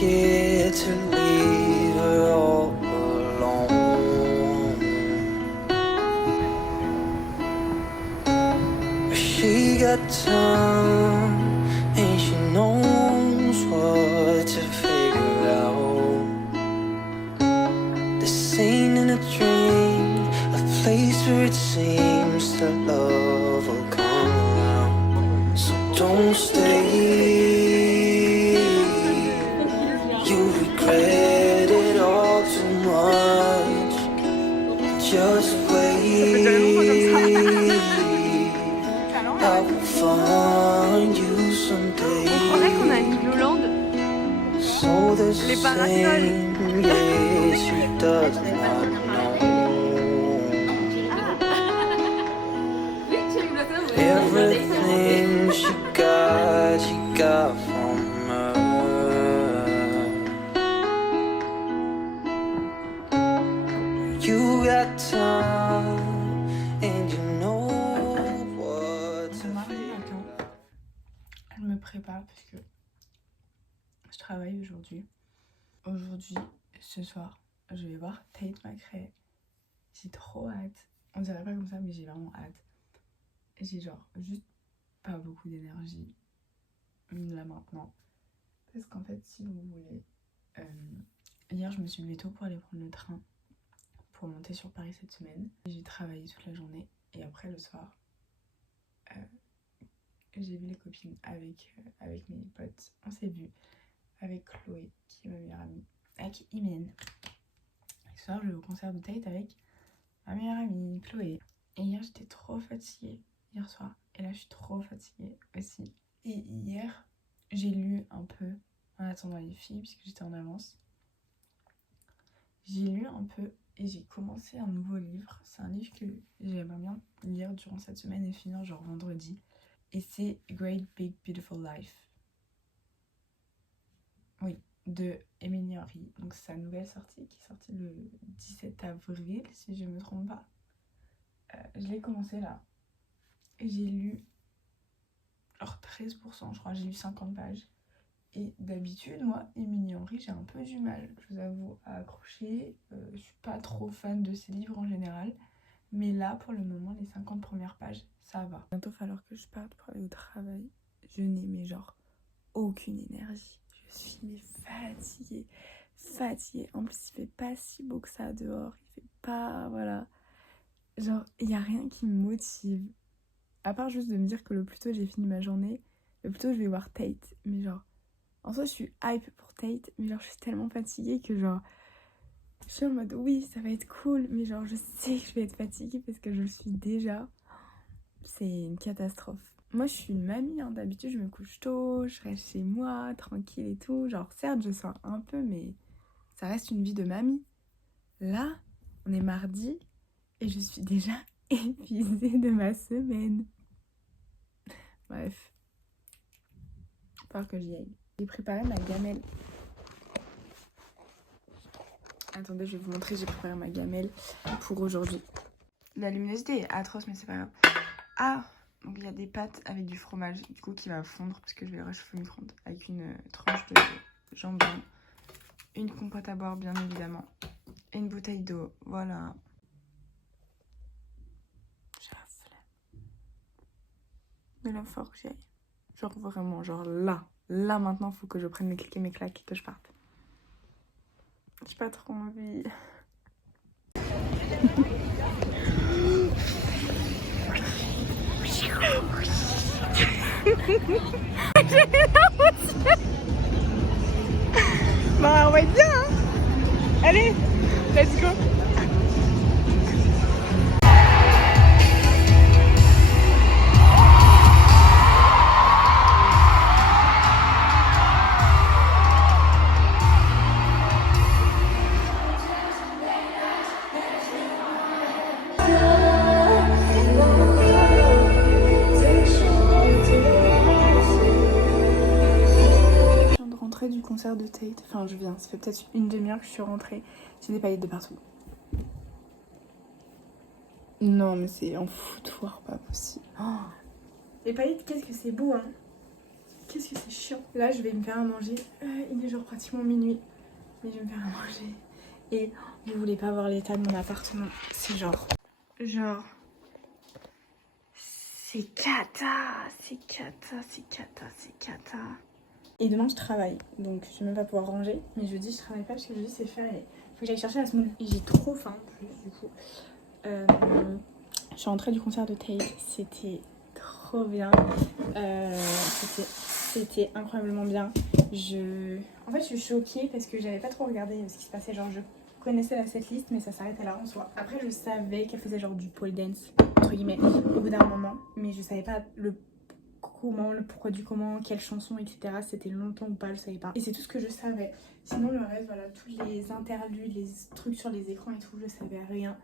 scared to leave her all alone. She got time and she knows what to figure out. This ain't in a dream, a place where it seems that love will come around. So don't stay. You regret it all too much. Just wait. I will find you someday. On croirait qu'on a une Yolande. So the Les same, parasols. yes, she does not know. Everything she got from her. You got time and you know what to figure. Je me prépare parce que je travaille aujourd'hui. Aujourd'hui, ce soir, je vais voir Tate McRae. J'ai trop hâte. On dirait pas comme ça, mais j'ai vraiment hâte. J'ai genre juste pas beaucoup d'énergie là maintenant. Parce qu'en fait, si vous voulez, hier je me suis levée tôt pour aller prendre le train pour monter sur Paris cette semaine. J'ai travaillé toute la journée et après le soir, j'ai vu les copines avec mes potes. On s'est vu avec Chloé, qui est ma meilleure amie, avec Imen. Ce soir, je vais au concert de Tate avec ma meilleure amie, Chloé. Et hier, j'étais trop fatiguée, hier soir. Et là, je suis trop fatiguée aussi. Et hier, j'ai lu un peu en attendant les filles, puisque j'étais en avance. J'ai lu un peu et j'ai commencé un nouveau livre. C'est un livre que j'aimerais bien lire durant cette semaine et finir genre vendredi. Et c'est Great Big Beautiful Life. Oui, de Emily Henry. Donc c'est sa nouvelle sortie qui est sortie le 17 avril, si je ne me trompe pas. Je l'ai commencé là. Et j'ai lu genre 13%, je crois. J'ai lu 50 pages. Et d'habitude, moi, Emily Henry, j'ai un peu du mal, je vous avoue, à accrocher. Je suis pas trop fan de ses livres en général. Mais là, pour le moment, les 50 premières pages, ça va. Bientôt, il va falloir que je parte pour aller au travail. Je n'ai mais genre aucune énergie. Je suis mais fatiguée. Fatiguée. En plus, il fait pas si beau que ça dehors. Il fait pas... Voilà. Genre, il n'y a rien qui me motive. À part juste de me dire que le plus tôt j'ai fini ma journée, le plus tôt je vais voir Tate. Mais genre, en soi, je suis hype pour Tate. Mais genre, je suis tellement fatiguée que genre... Je suis en mode, oui, ça va être cool. Mais genre, je sais que je vais être fatiguée parce que je le suis déjà. C'est une catastrophe. Moi, je suis une mamie, hein. D'habitude, je me couche tôt, je reste chez moi, tranquille et tout. Genre, certes, je sors un peu, mais ça reste une vie de mamie. Là, on est mardi et je suis déjà épuisée de ma semaine. Bref. Il va falloir que j'y aille. J'ai préparé ma gamelle. Attendez, je vais vous montrer, j'ai préparé ma gamelle pour aujourd'hui. La luminosité est atroce, mais c'est pas grave. Ah! Donc il y a des pâtes avec du fromage, du coup qui va fondre parce que je vais le réchauffer au micro-ondes avec une tranche de jambon, une compote à boire bien évidemment et une bouteille d'eau. Voilà. J'ai la flemme. Mais là, faut que j'y aille. Genre vraiment, genre là. Là maintenant, faut que je prenne mes clics et mes claques et que je parte. J'ai pas trop envie. Bah on va être bien hein. Allez, let's go. Du concert de Tate, enfin je viens, ça fait peut-être une demi-heure que je suis rentrée, j'ai des paillettes de partout. Non mais c'est un foutoir pas possible. Oh. Les paillettes, qu'est-ce que c'est beau hein. Qu'est-ce que c'est chiant. Là, je vais me faire à manger. Il est genre pratiquement minuit. Mais je vais me faire à manger. Et vous voulez pas voir l'état de mon appartement. C'est genre... C'est cata. Et demain, je travaille. Donc, je vais même pas pouvoir ranger. Mais jeudi, je travaille pas parce que jeudi, c'est férié. Faut que j'aille chercher la semoule. Et j'ai trop faim en plus, du coup. Je suis rentrée du concert de Tate. C'était trop bien. C'était incroyablement bien. En fait, je suis choquée parce que j'avais pas trop regardé ce qui se passait. Genre, je connaissais la setlist, mais ça s'arrêtait là en soi. Après, je savais qu'elle faisait genre du pole dance, entre guillemets, au bout d'un moment. Mais je savais pas le pourquoi du comment, quelle chanson, etc. C'était longtemps ou pas, je savais pas. Et c'est tout ce que je savais. Sinon, le reste, voilà, tous les interludes, les trucs sur les écrans et tout, je savais rien.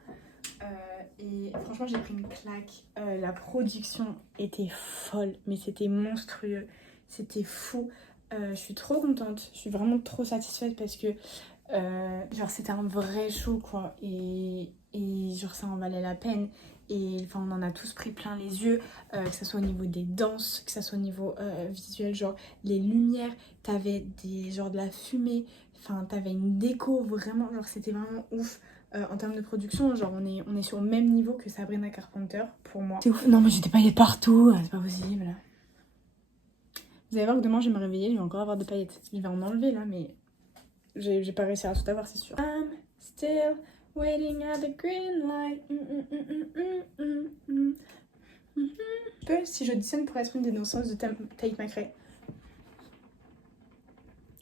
Et franchement, j'ai pris une claque. La production était folle, mais c'était monstrueux. C'était fou. Je suis trop contente. Je suis vraiment trop satisfaite parce que genre c'était un vrai show quoi. Et genre ça en valait la peine. Et enfin on en a tous pris plein les yeux, que ça soit au niveau des danses, que ça soit au niveau visuel, genre les lumières, t'avais genre de la fumée, enfin t'avais une déco vraiment, genre c'était vraiment ouf. En termes de production, genre on est sur le même niveau que Sabrina Carpenter pour moi. C'est ouf. Non mais j'ai des paillettes partout, c'est pas possible. Vous allez voir que demain je vais me réveiller, je vais encore avoir des paillettes. Je vais en enlever là mais j'ai pas réussi à tout avoir, c'est sûr. I'm still waiting at the green light. Je peux, si j'auditionne pour être une des danseuses de Tate McRae.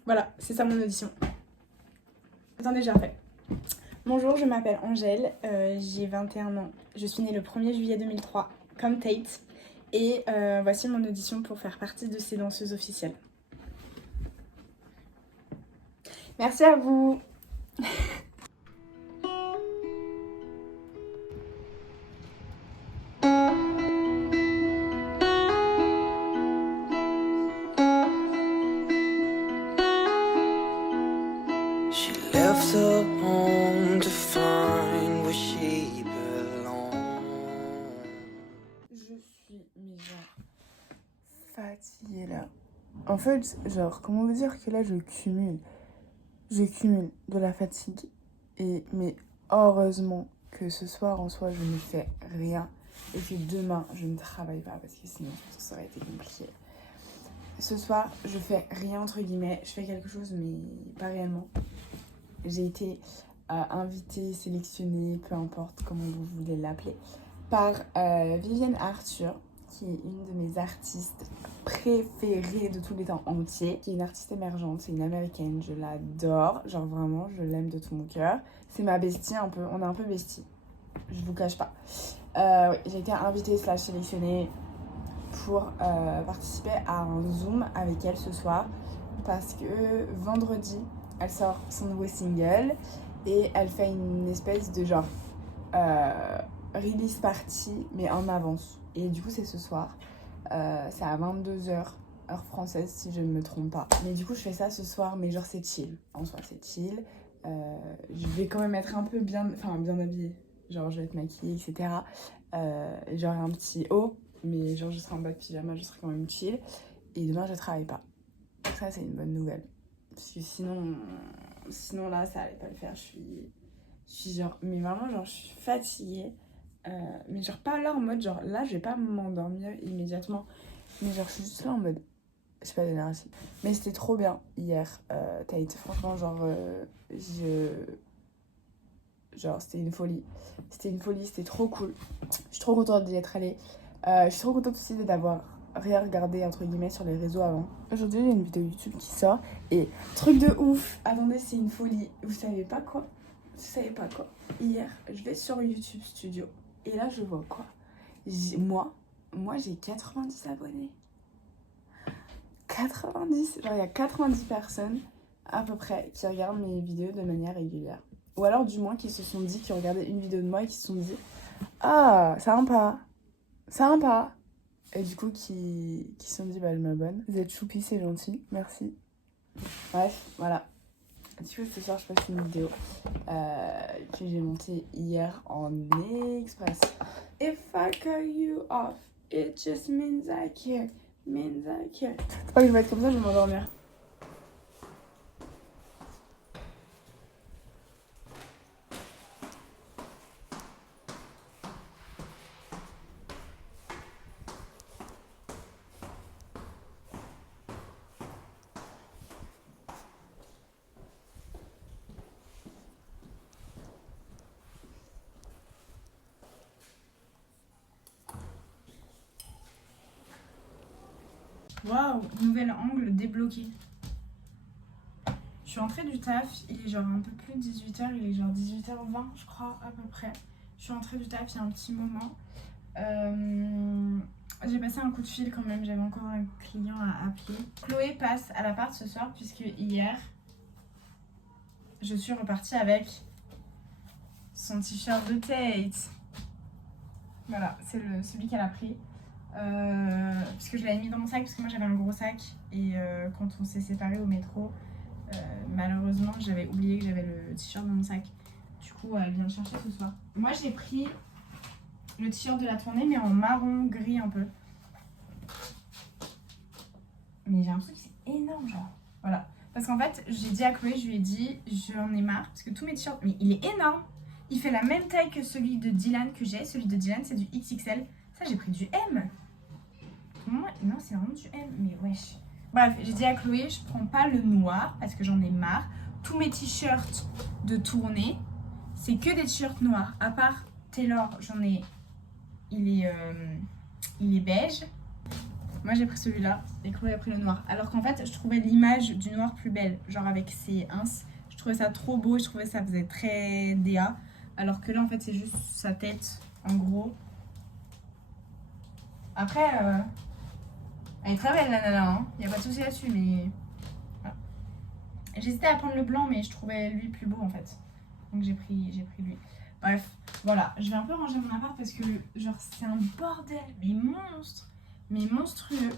Voilà, c'est ça mon audition. Attendez, j'ai refait. Bonjour, je m'appelle Angèle, j'ai 21 ans. Je suis née le 1er juillet 2003, comme Tate. Et voici mon audition pour faire partie de ces danseuses officielles. Merci à vous. She left her home to find where she belongs. Je suis mais genre fatiguée là. En fait, genre comment vous dire que là je cumule de la fatigue mais heureusement que ce soir en soi je ne fais rien et que demain je ne travaille pas parce que sinon je pense que ça aurait été compliqué. Ce soir je fais rien entre guillemets, je fais quelque chose mais pas réellement. J'ai été invitée, sélectionnée, peu importe comment vous voulez l'appeler, par Vivienne Arthur, qui est une de mes artistes préférées de tous les temps entiers, qui est une artiste émergente, c'est une américaine, je l'adore, genre vraiment, je l'aime de tout mon cœur. C'est ma bestie un peu, on est un peu bestie, je vous cache pas. Oui, j'ai été invitée / sélectionnée pour participer à un Zoom avec elle ce soir, parce que vendredi, elle sort son nouveau single et elle fait une espèce de genre release party mais en avance. Et du coup c'est ce soir, c'est à 22h heure française si je ne me trompe pas. Mais du coup je fais ça ce soir mais genre c'est chill, en soi c'est chill. Je vais quand même être un peu bien habillée, genre je vais être maquillée etc. J'aurai un petit haut mais genre je serai en bas de pyjama, je serai quand même chill. Et demain je travaille pas, ça c'est une bonne nouvelle. Parce que sinon là ça allait pas le faire, je suis genre, mais vraiment genre je suis fatiguée, mais genre pas là en mode genre là je vais pas m'endormir immédiatement, mais genre je suis juste là en mode, je sais pas d'énergie. Mais c'était trop bien hier, Tate, franchement genre genre c'était une folie, c'était trop cool, je suis trop contente d'y être allée, je suis trop contente aussi d'avoir rien regardé entre guillemets sur les réseaux avant. Aujourd'hui il y a une vidéo YouTube qui sort et truc de ouf, attendez c'est une folie, vous savez pas quoi, hier je vais sur YouTube Studio et là je vois quoi, moi j'ai 90 abonnés, 90, genre il y a 90 personnes à peu près qui regardent mes vidéos de manière régulière, ou alors du moins qui se sont dit, qui regardaient une vidéo de moi et qui se sont dit ah sympa. Et du coup, qui se sont dit, bah, je m'abonne. Vous êtes choupi, c'est gentil, merci. Bref, voilà. Du coup, ce soir, je passe une vidéo que j'ai montée hier en express. If I cut you off, it just means I care. Menzac. Faut pas que je vais être comme ça, je vais m'endormir. Waouh, nouvel angle débloqué. Je suis entrée du taf, il est genre un peu plus de 18h, il est genre 18h20 je crois à peu près. Je suis entrée du taf il y a un petit moment. J'ai passé un coup de fil quand même, j'avais encore un client à appeler. Chloé passe à l'appart ce soir puisque hier je suis repartie avec son t-shirt de Tate. Voilà, c'est celui qu'elle a pris. Parce que je l'avais mis dans mon sac parce que moi j'avais un gros sac et quand on s'est séparés au métro malheureusement j'avais oublié que j'avais le t-shirt dans mon sac, du coup elle vient le chercher ce soir. Moi j'ai pris le t-shirt de la tournée mais en marron gris un peu, mais j'ai l'impression que c'est énorme genre, voilà, parce qu'en fait j'ai dit à Chloé, je lui ai dit j'en ai marre parce que tous mes t-shirts, mais il est énorme, il fait la même taille que celui de Dylan que j'ai, celui de Dylan c'est du XXL, ça j'ai pris du M. Non, c'est vraiment du M, mais wesh. Bref, j'ai dit à Chloé, je prends pas le noir parce que j'en ai marre. Tous mes t-shirts de tournée, c'est que des t-shirts noirs. À part Taylor, j'en ai. Il est beige. Moi, j'ai pris celui-là et Chloé a pris le noir. Alors qu'en fait, je trouvais l'image du noir plus belle. Genre avec ses ins. Je trouvais ça trop beau. Je trouvais que ça faisait très DA. Alors que là, en fait, c'est juste sa tête, en gros. Après. Elle est très belle la nana, hein. Y a pas de souci là-dessus, mais voilà. J'hésitais à prendre le blanc, mais je trouvais lui plus beau en fait. Donc j'ai pris lui. Bref, voilà. Je vais un peu ranger mon appart parce que genre c'est un bordel, mais monstre, mais monstrueux.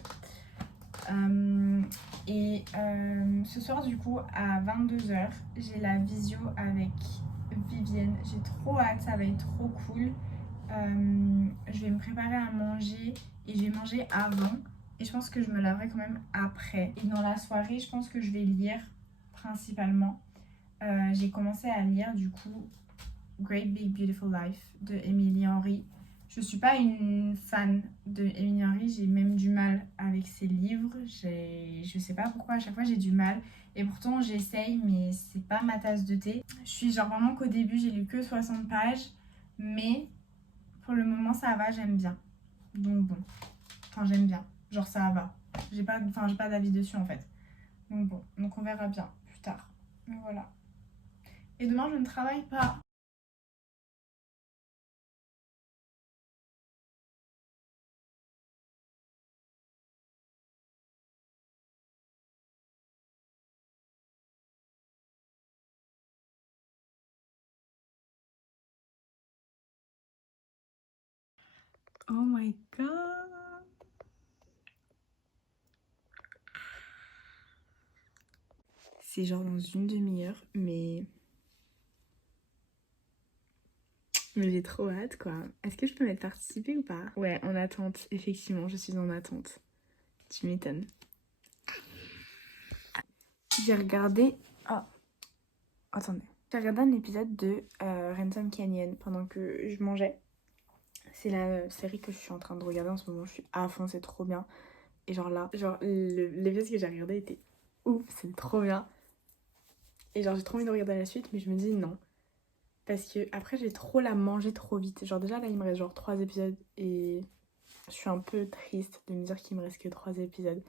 Ce soir du coup à 22h, j'ai la visio avec Vivienne. J'ai trop hâte, ça va être trop cool. Je vais me préparer à manger et je vais manger avant. Et je pense que je me laverai quand même après. Et dans la soirée, je pense que je vais lire principalement. J'ai commencé à lire du coup Great Big Beautiful Life de Emily Henry. Je suis pas une fan de Emily Henry, j'ai même du mal avec ses livres. Je sais pas pourquoi, à chaque fois j'ai du mal. Et pourtant j'essaye, mais c'est pas ma tasse de thé. Je suis genre vraiment qu'au début, j'ai lu que 60 pages. Mais pour le moment ça va, j'aime bien. Donc bon, enfin j'aime bien. Genre ça va. J'ai pas d'avis dessus en fait. Donc bon, donc on verra bien plus tard. Mais voilà. Et demain je ne travaille pas. Oh my god. C'est genre dans une demi-heure, mais j'ai trop hâte quoi. Est-ce que je peux m'être participer ou pas? Ouais, en attente, effectivement, je suis en attente. Tu m'étonnes. J'ai regardé... Oh, attendez. J'ai regardé un épisode de Ransom Canyon pendant que je mangeais. C'est la série que je suis en train de regarder en ce moment, je suis à fond, c'est trop bien. Et genre là, genre l'épisode que j'ai regardé était ouf, c'est trop bien. Et genre j'ai trop envie de regarder la suite, mais je me dis non. Parce que après j'ai trop la mangé trop vite. Genre déjà là il me reste genre 3 épisodes et je suis un peu triste de me dire qu'il me reste que 3 épisodes.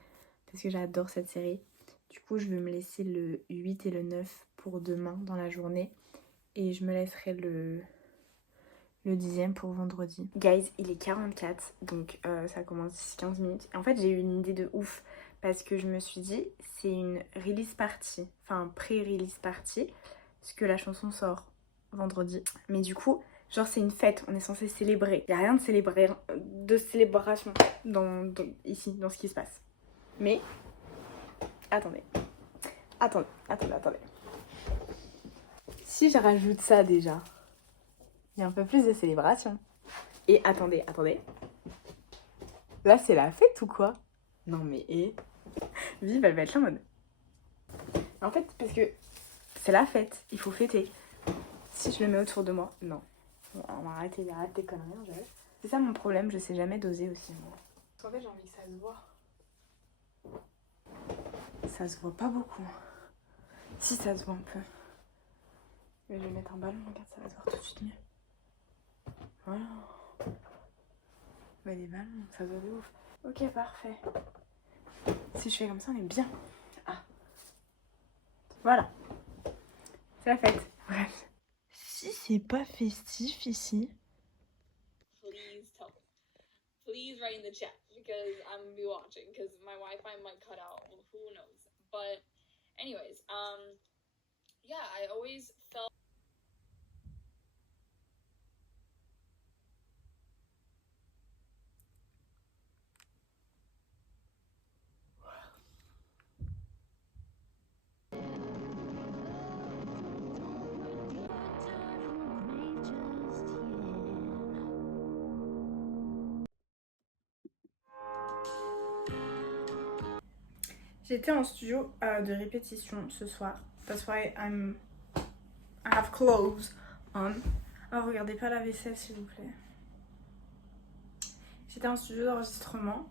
Parce que j'adore cette série. Du coup je vais me laisser le 8 et le 9 pour demain dans la journée. Et je me laisserai le 10e pour vendredi. Guys, il est 44, donc ça commence d'ici 15 minutes. Et en fait, j'ai eu une idée de ouf parce que je me suis dit, c'est une release party, enfin pré-release party, parce que la chanson sort vendredi. Mais du coup, genre c'est une fête, on est censé célébrer. Il n'y a rien de célébration ici, dans ce qui se passe. Mais, attendez. Si je rajoute ça déjà, il y a un peu plus de célébration. Et attendez. Là, c'est la fête ou quoi? Non mais Vive, elle va être là en mode. En fait, parce que c'est la fête, il faut fêter. Si je le mets autour de moi, non. Bon, on va arrêter, arrête tes conneries, en vrai. C'est ça mon problème, je sais jamais doser aussi. Moi. En fait, j'ai envie que ça se voit. Ça se voit pas beaucoup. Si ça se voit un peu. Mais je vais mettre un ballon, regarde, ça va se voir tout de suite mieux. Voilà. Mais les ballons, ça se voit de ouf. Ok, parfait. Si je fais comme ça, on est bien. Ah. Voilà. C'est la fête. Bref. Si c'est pas festif ici. Please tell me. Please write in the chat because I'm gonna be watching because my Wi-Fi might cut out. Who knows? But anyways, yeah, I always felt J'étais en studio de répétition ce soir. That's why I have clothes on. Oh, regardez pas la vaisselle s'il vous plaît. J'étais en studio d'enregistrement.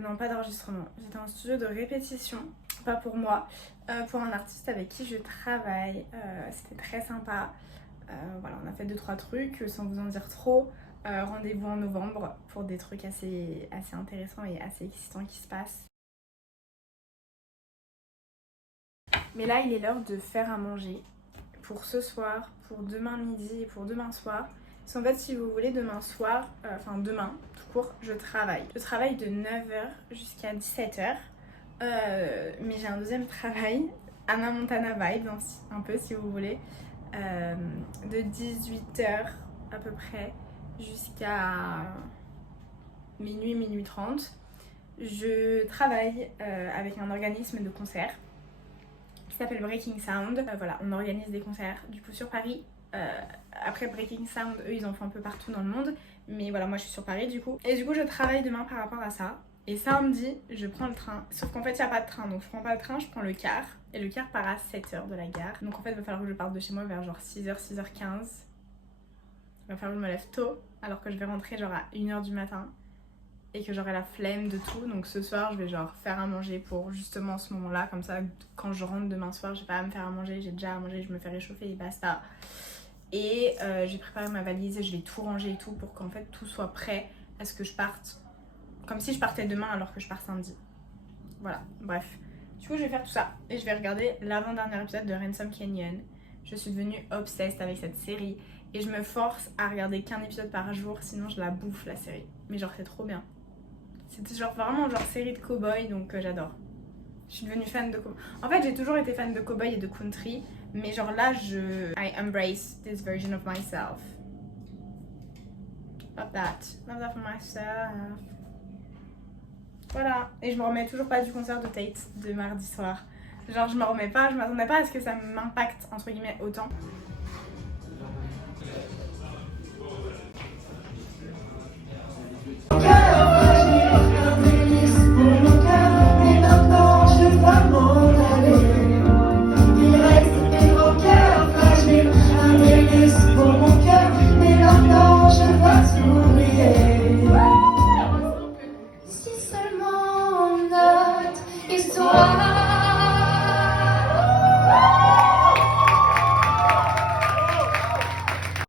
Non, pas d'enregistrement. J'étais en studio de répétition. Pas pour moi. Pour un artiste avec qui je travaille. C'était très sympa. Voilà, on a fait 2-3 trucs. Sans vous en dire trop. Rendez-vous en novembre pour des trucs assez intéressants et assez excitants qui se passent. Mais là, il est l'heure de faire à manger pour ce soir, pour demain midi et pour demain soir. Parce qu'en fait, si vous voulez, demain soir, enfin demain, tout court, je travaille. Je travaille de 9h jusqu'à 17h. Mais j'ai un deuxième travail, Anna Montana Vibes, un peu si vous voulez, de 18h à peu près jusqu'à minuit 30. Je travaille avec un organisme de concert qui s'appelle Breaking Sound. Voilà, on organise des concerts du coup sur Paris. Après Breaking Sound, eux ils en font un peu partout dans le monde. Mais voilà, moi je suis sur Paris du coup. Et du coup je travaille demain par rapport à ça. Et samedi, je prends le train. Sauf qu'en fait il n'y a pas de train, donc je prends pas le train, je prends le car. Et le car part à 7h de la gare. Donc en fait il va falloir que je parte de chez moi vers genre 6h, 6h15. Il va falloir que je me lève tôt, alors que je vais rentrer genre à 1h du matin. Et que j'aurai la flemme de tout, donc ce soir je vais genre faire à manger pour justement ce moment là, comme ça quand je rentre demain soir j'ai pas à me faire à manger, j'ai déjà à manger, je me fais réchauffer et basta. Et j'ai préparé ma valise et je vais tout ranger et tout pour qu'en fait tout soit prêt à ce que je parte, comme si je partais demain alors que je pars samedi. Voilà, bref. Du coup je vais faire tout ça et je vais regarder l'avant-dernier épisode de Ransom Canyon. Je suis devenue obsessed avec cette série et je me force à regarder qu'un épisode par jour, sinon je la bouffe la série. Mais genre c'est trop bien. C'était genre vraiment genre série de cow-boy, donc j'adore. Je suis devenue fan de cow-boy. En fait j'ai toujours été fan de cow-boy et de country, mais genre là I embrace this version of myself. Love that for myself. Voilà, et je me remets toujours pas du concert de Tate de mardi soir. Genre je me remets pas, je m'attendais pas à ce que ça m'impacte entre guillemets autant. Si seulement notre histoire